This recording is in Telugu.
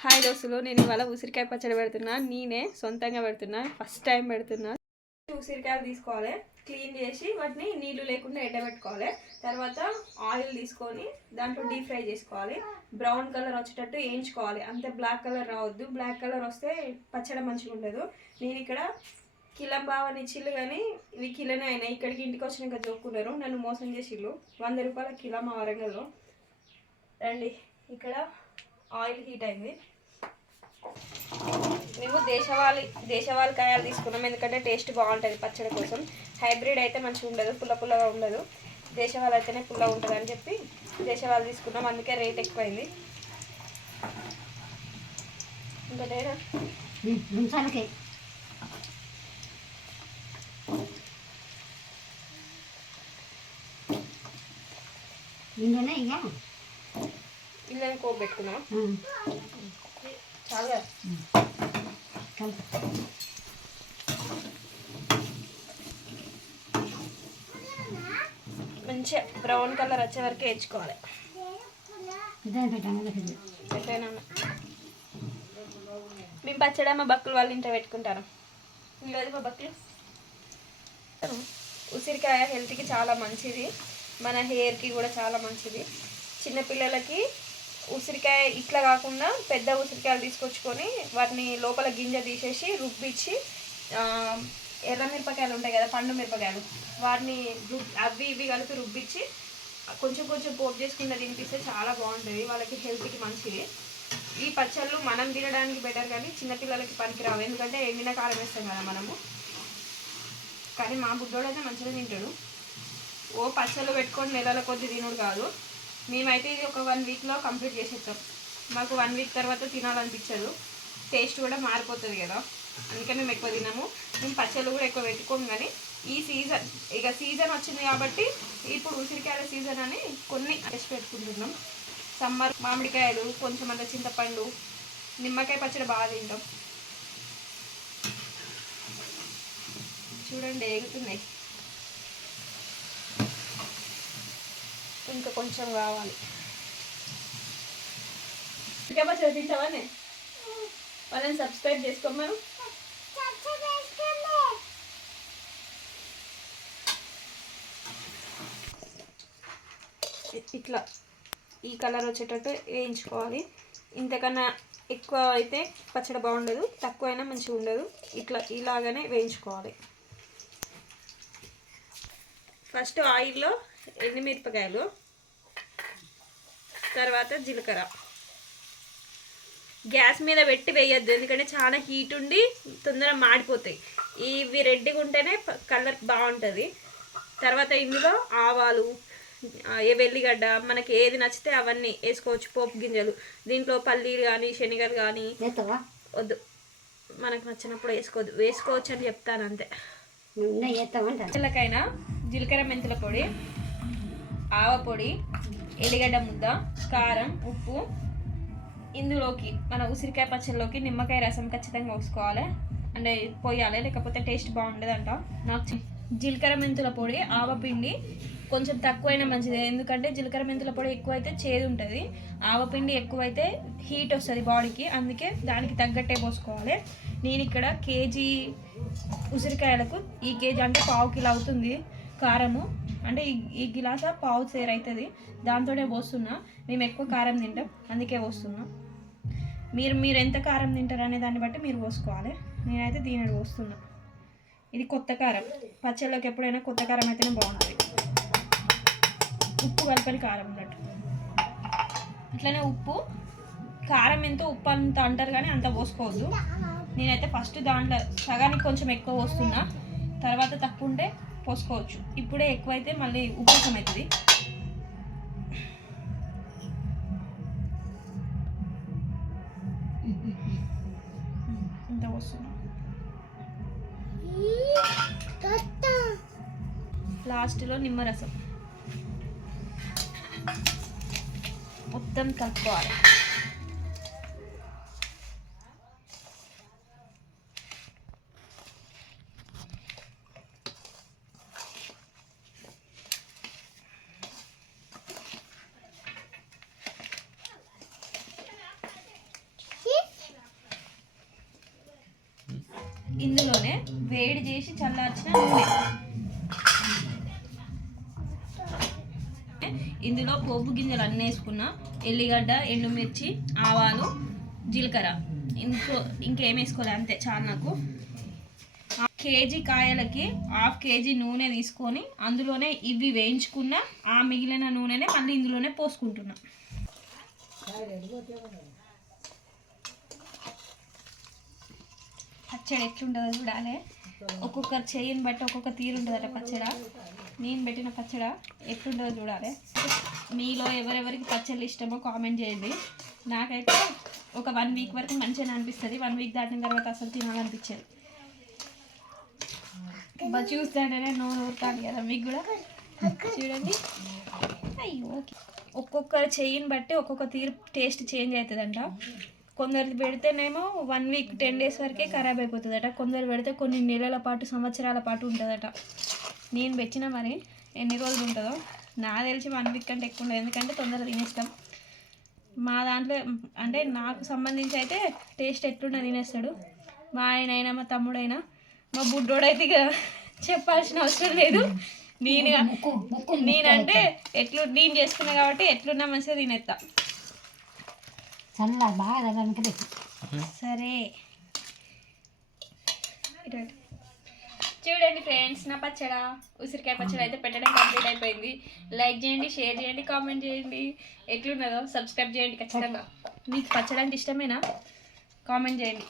హాయ్ దోస్తులు నేను ఇవాళ ఉసిరికాయ పచ్చడి పెడుతున్నా. నేనే సొంతంగా పెడుతున్నా. ఫస్ట్ టైం పెడుతున్నా. ఉసిరికాయలు తీసుకోవాలి. క్లీన్ చేసి వాటిని నీళ్ళు లేకుండా ఎండబెట్టుకోవాలి. తర్వాత ఆయిల్ తీసుకొని దాంట్లో డీప్ ఫ్రై చేసుకోవాలి. బ్రౌన్ కలర్ వచ్చేటట్టు వేయించుకోవాలి. అంతే బ్లాక్ కలర్ రావద్దు. బ్లాక్ కలర్ వస్తే పచ్చడి మంచిగా ఉండదు. నేను ఇక్కడ కిలం బావని చిల్లు కానీ ఇవి కిలోనే అయినాయి. ఇక్కడికి ఇంటికి వచ్చినాక జోక్కున్నారు నన్ను మోసం చేసిల్లు వంద రూపాయల కిలో మా వరంగల్లో. రండి. ఇక్కడ ఆయిల్ హీట్ అయింది. మేము దేశవాళి దేశవాళి కాయలు తీసుకున్నాం. ఎందుకంటే టేస్ట్ బాగుంటుంది పచ్చడి కోసం. హైబ్రిడ్ అయితే మంచిగా ఉండదు పుల్ల పుల్లగా ఉండదు. దేశవాళి అయితేనే పుల్లగా ఉంటుంది అని చెప్పి దేశవాళి తీసుకున్నాం. అందుకే రేట్ ఎక్కువైంది. ఇంకా లేదా? ఇంకా ఇక ఇల్లని కోపు పెట్టుకున్నాం చాలా. మంచిగా బ్రౌన్ కలర్ వచ్చే వరకు వేయించుకోవాలి. మేము పచ్చడి మా బక్కులు వాళ్ళ ఇంట్లో పెట్టుకుంటారు. ఈరోజు మా బక్కులు? ఉసిరికాయ హెల్త్కి చాలా మంచిది. మన హెయిర్కి కూడా చాలా మంచిది. చిన్నపిల్లలకి ఉసిరికాయ ఇట్లా కాకుండా పెద్ద ఉసిరికాయలు తీసుకొచ్చుకొని వాటిని లోపల గింజ తీసేసి రుబ్బిచ్చి ఎర్ర మిరపకాయలు ఉంటాయి కదా పండు మిరపకాయలు వాటిని రుబ్ అవి ఇవి కలిపి రుబ్బిచ్చి కొంచెం కొంచెం పోపు చేసుకుంటే తినిపిస్తే చాలా బాగుంటుంది వాళ్ళకి హెల్త్కి మంచిది. ఈ పచ్చళ్ళు మనం తినడానికి బెటర్ కానీ చిన్నపిల్లలకి పనికిరావు ఎందుకంటే ఎండిన కారం వేస్తాం కదా మనము. కానీ మా బుడ్డోడైతే అయితే మంచిగా తింటాడు. ఓ పచ్చళ్ళు పెట్టుకొని నెలల కొద్ది తినుడు కాదు. మేమైతే ఇది ఒక వన్ వీక్లో కంప్లీట్ చేసేస్తాం. మాకు వన్ వీక్ తర్వాత తినాలనిపించదు. టేస్ట్ కూడా మారిపోతుంది కదా. అందుకే మేము ఎక్కువ తినము. మేము పచ్చళ్ళు కూడా ఎక్కువ పెట్టుకోము కానీ ఈ సీజన్ ఇక సీజన్ వచ్చింది కాబట్టి ఇప్పుడు ఉసిరికాయల సీజన్ అని కొన్ని టెస్ట్ పెట్టుకుంటున్నాం. సమ్మర్ మామిడికాయలు కొంచెం అంత చింతపండు నిమ్మకాయ పచ్చడి బాగా తింటాం. చూడండి ఎగుతున్నాయి. ఇంకా కొంచెం కావాలి. ఇంకా పచ్చడి తింటావానే వాళ్ళని సబ్స్క్రైబ్ చేసుకోమను ఇ- ఇట్లా ఈ కలర్ వచ్చేటట్టు వేయించుకోవాలి. ఇంతకన్నా ఎక్కువ అయితే పచ్చడి బాగుండదు తక్కువ అయినా మంచిగా ఉండదు. ఇట్లా ఇలాగనే వేయించుకోవాలి. ఫస్ట్ ఆయిల్లో ఎండుమిరపకాయలు తర్వాత జీలకర్ర. గ్యాస్ మీద పెట్టి వేయొద్దు ఎందుకంటే చాలా హీట్ ఉండి తొందరగా మాడిపోతాయి. ఇవి రెడ్డిగా ఉంటేనే కలర్ బాగుంటుంది. తర్వాత ఇందులో ఆవాలు ఏ వెల్లిగడ్డ మనకి ఏది నచ్చితే అవన్నీ వేసుకోవచ్చు పోపు గింజలు. దీంట్లో పల్లీలు కానీ శనగలు కానీ వద్దు. మనకు నచ్చినప్పుడు వేసుకోవద్దు వేసుకోవచ్చు అని చెప్తాను అంతే. మెంతులకైనా జీలకర్ర మెంతుల పొడి. ఆవపొడి ఎల్లిగడ్డ ముద్ద కారం ఉప్పు. ఇందులోకి మన ఉసిరికాయ పచ్చడిలోకి నిమ్మకాయ రసం ఖచ్చితంగా పోసుకోవాలి. అంటే పోయాలి లేకపోతే టేస్ట్ బాగుండదంట. నాకు జీలకర్ర మెంతుల పొడి ఆవ పిండి కొంచెం తక్కువైనా మంచిది. ఎందుకంటే జీలకర్ర మెంతుల పొడి ఎక్కువైతే చేదు ఉంటుంది. ఆవపిండి ఎక్కువైతే హీట్ వస్తుంది బాడీకి. అందుకే దానికి తగ్గట్టే పోసుకోవాలి. నేను ఇక్కడ కేజీ ఉసిరికాయలకు ఈ కేజీ అంటే పావు కిలో అవుతుంది కారము. అంటే ఈ ఈ గిలాస పావు సేర్ అవుతుంది దాంతోనే పోస్తున్నా. మేము ఎక్కువ కారం తింటాం. అందుకే పోస్తున్నా. మీరు మీరు ఎంత కారం తింటారు అనే దాన్ని బట్టి మీరు పోసుకోవాలి. నేనైతే దీనిని పోస్తున్నా. ఇది కొత్త కారం. పచ్చళ్ళకి ఎప్పుడైనా కొత్త కారం అయితేనే బాగుంటుంది. ఉప్పు కలపని కారం ఉన్నట్టు. అట్లనే ఉప్పు. కారం ఎంతో ఉప్పు అంత అంటారు కానీ అంత పోసుకోవద్దు. నేనైతే ఫస్ట్ దాంట్లో సగానికి కొంచెం ఎక్కువ పోస్తున్నా. తర్వాత తక్కువ ఉంటే పోసుకోవచ్చు. ఇప్పుడే ఎక్కువైతే మళ్ళీ ఉపయోగం అవుతుంది ఇంత పోస్తున్నా. లాస్ట్లో నిమ్మరసం. మొత్తం కలుపుకోవాలి ఇందులోనే వేడి చేసి చల్లార్చిన నూనె. ఇందులో పోపు గింజలు అన్నీ వేసుకున్నా. ఎల్లిగడ్డ ఎండుమిర్చి ఆవాలు జీలకర్ర. ఇంకో ఇంకేం వేసుకోలేదు అంతే చాలా నాకు. కేజీ కాయలకి హాఫ్ కేజీ నూనె తీసుకొని అందులోనే ఇవి వేయించుకున్న ఆ మిగిలిన నూనెనే మళ్ళీ ఇందులోనే పోసుకుంటున్నా. పచ్చడి ఎట్లుంటుందో చూడాలి. ఒక్కొక్క చేయని బట్టి ఒక్కొక్క తీరు ఉంటుందట పచ్చడ. నేను పెట్టిన పచ్చడ ఎట్లుంటుందో చూడాలి. మీలో ఎవరెవరికి పచ్చళ్ళు ఇష్టమో కామెంట్ చేయండి. నాకైతే ఒక వన్ వీక్ వరకు మంచిగా అనిపిస్తుంది. వన్ వీక్ దాటిన తర్వాత అసలు తినాలనిపించేది. బాగా చూస్తానే నోరు ఊరుతాను కదా మీకు కూడా. చూడండి. అయ్యో ఒక్కొక్కరు చెయ్యిని బట్టి ఒక్కొక్క తీరు టేస్ట్ చేంజ్ అవుతుందంట. కొందరు పెడితేనేమో వన్ వీక్ టెన్ డేస్ వరకే ఖరాబ్ అయిపోతుందట. కొందరు పెడితే కొన్ని నెలల పాటు సంవత్సరాల పాటు ఉంటుందట. నేను పెట్టిన మరి ఎన్ని రోజులు ఉంటుందో నా తెలిసి వన్ వీక్ కంటే ఎక్కువ ఉండదు. ఎందుకంటే తొందరగా తినేస్తాం. మా దాంట్లో అంటే నాకు సంబంధించి అయితే టేస్ట్ ఎట్లున్నా తినేస్తాడు. మా ఆయన అయినా మా తమ్ముడైనా మా బుడ్డోడైతే ఇక చెప్పాల్సిన అవసరం లేదు. నేను నేనంటే ఎట్లు నేను చేసుకున్నా కాబట్టి ఎట్లున్నా మంచిగా తినేస్తా చల్ల బాగా తగ్గడానికి పెట్టు సరే. చూడండి ఫ్రెండ్స్ నా పచ్చడ ఉసిరికాయ పచ్చడి అయితే పెట్టడం కంప్లీట్ అయిపోయింది. లైక్ చేయండి షేర్ చేయండి కామెంట్ చేయండి. ఎట్లున్నదో సబ్స్క్రైబ్ చేయండి ఖచ్చితంగా. మీకు పచ్చడి అంటే ఇష్టమేనా? కామెంట్ చేయండి.